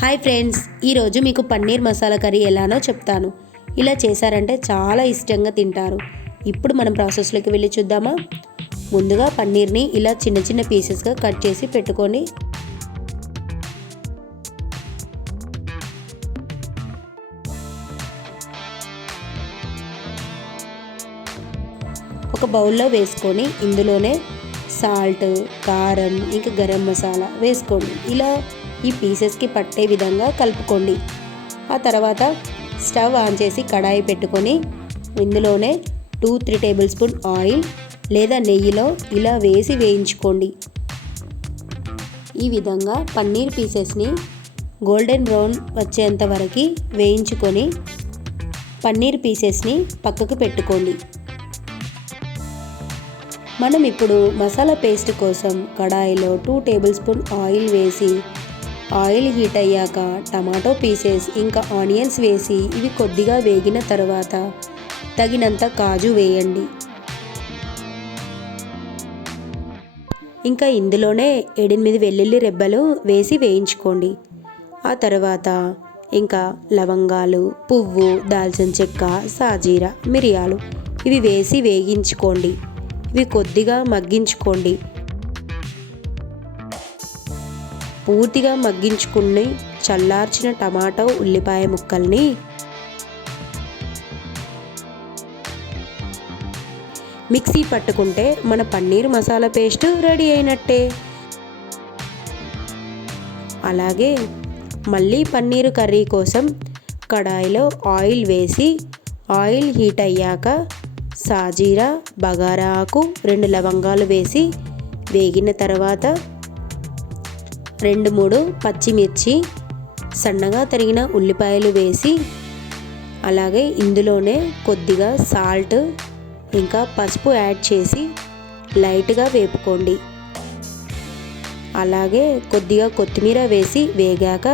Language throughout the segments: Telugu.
హాయ్ ఫ్రెండ్స్, ఈరోజు మీకు పన్నీర్ మసాలా కర్రీ ఎలానో చెప్తాను. ఇలా చేశారంటే చాలా ఇష్టంగా తింటారు. ఇప్పుడు మనం ప్రాసెస్లోకి వెళ్ళి చూద్దామా. ముందుగా పన్నీర్ని ఇలా చిన్న చిన్న పీసెస్గా కట్ చేసి పెట్టుకొని ఒక బౌల్లో వేసుకొని ఇందులోనే సాల్ట్, కారం, ఇంకా గరం మసాలా వేసుకోండి. ఇలా ఈ పీసెస్కి పట్టే విధంగా కలుపుకోండి. ఆ తర్వాత స్టవ్ ఆన్ చేసి కడాయి పెట్టుకొని ఇందులోనే 2-3 టేబుల్ స్పూన్ ఆయిల్ లేదా నెయ్యిలో ఇలా వేసి వేయించుకోండి. ఈ విధంగా పన్నీర్ పీసెస్ని గోల్డెన్ బ్రౌన్ వచ్చేంత వరకు వేయించుకొని పన్నీర్ పీసెస్ని పక్కకు పెట్టుకోండి. మనం ఇప్పుడు మసాలా పేస్ట్ కోసం కడాయిలో 2 టేబుల్ స్పూన్ ఆయిల్ వేసి ఆయిల్ హీట్ అయ్యాక టమాటో పీసెస్ ఇంకా ఆనియన్స్ వేసి ఇవి కొద్దిగా వేగిన తర్వాత తగినంత కాజు వేయండి. ఇంకా ఇందులోనే 7-8 వెల్లుల్లి రెబ్బలు వేసి వేయించుకోండి. ఆ తర్వాత ఇంకా లవంగాలు, పువ్వు, దాల్చిన చెక్క, సాజీరా, మిరియాలు ఇవి వేసి వేగించుకోండి. ఇవి కొద్దిగా మగ్గించుకోండి. పూర్తిగా మగ్గించుకుని చల్లార్చిన టమాటో, ఉల్లిపాయ ముక్కల్ని మిక్సీ పట్టుకుంటే మన పన్నీర్ మసాలా పేస్ట్ రెడీ అయినట్టే. అలాగే మళ్ళీ పన్నీరు కర్రీ కోసం కడాయిలో ఆయిల్ వేసి ఆయిల్ హీట్ అయ్యాక సాజీరా, బగారా ఆకు, 2 లవంగాలు వేసి వేగిన తర్వాత 2-3 పచ్చిమిర్చి, సన్నగా తరిగిన ఉల్లిపాయలు వేసి అలాగే ఇందులోనే కొద్దిగా సాల్ట్ ఇంకా పసుపు యాడ్ చేసి లైట్గా వేపుకోండి. అలాగే కొద్దిగా కొత్తిమీర వేసి వేగాక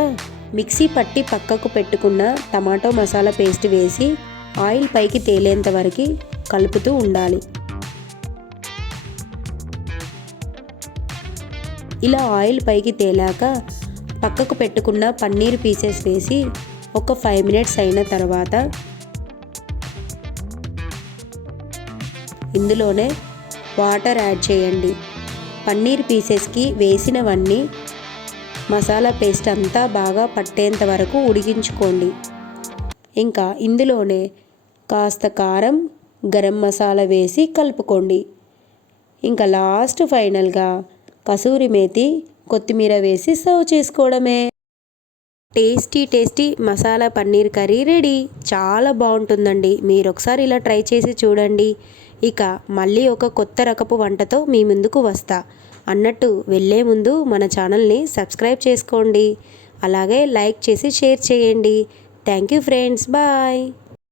మిక్సీ పట్టి పక్కకు పెట్టుకున్న టమాటో మసాలా పేస్ట్ వేసి ఆయిల్ పైకి తేలేంత వరకు కలుపుతూ ఉండాలి. ఇలా ఆయిల్ పైకి తేలాక పక్కకు పెట్టుకున్న పన్నీర్ పీసెస్ వేసి ఒక 5 మినిట్స్ అయిన తర్వాత ఇందులోనే వాటర్ యాడ్ చేయండి. పన్నీర్ పీసెస్కి వేసినవన్నీ మసాలా పేస్ట్ అంతా బాగా పట్టేంత వరకు ఉడికించుకోండి. ఇంకా ఇందులోనే కాస్త కారం, గరం మసాలా వేసి కలుపుకోండి. ఇంకా లాస్ట్ ఫైనల్గా కసూరి మేతి, కొత్తిమీర వేసి సర్వ్ చేసుకోవడమే. Tasty masala paneer curry ready. చాలా బాగుంటుందండి. మీరు ఒకసారి ఇలా ట్రై చేసి చూడండి. ఇక మళ్ళీ ఒక కొత్త రకపు వంటతో మీ ముందుకు వస్తా. అన్నట్టు వెళ్ళే ముందు మన ఛానల్ని సబ్స్క్రైబ్ చేసుకోండి. అలాగే లైక్ చేసి షేర్ చేయండి. Thank you friends, bye.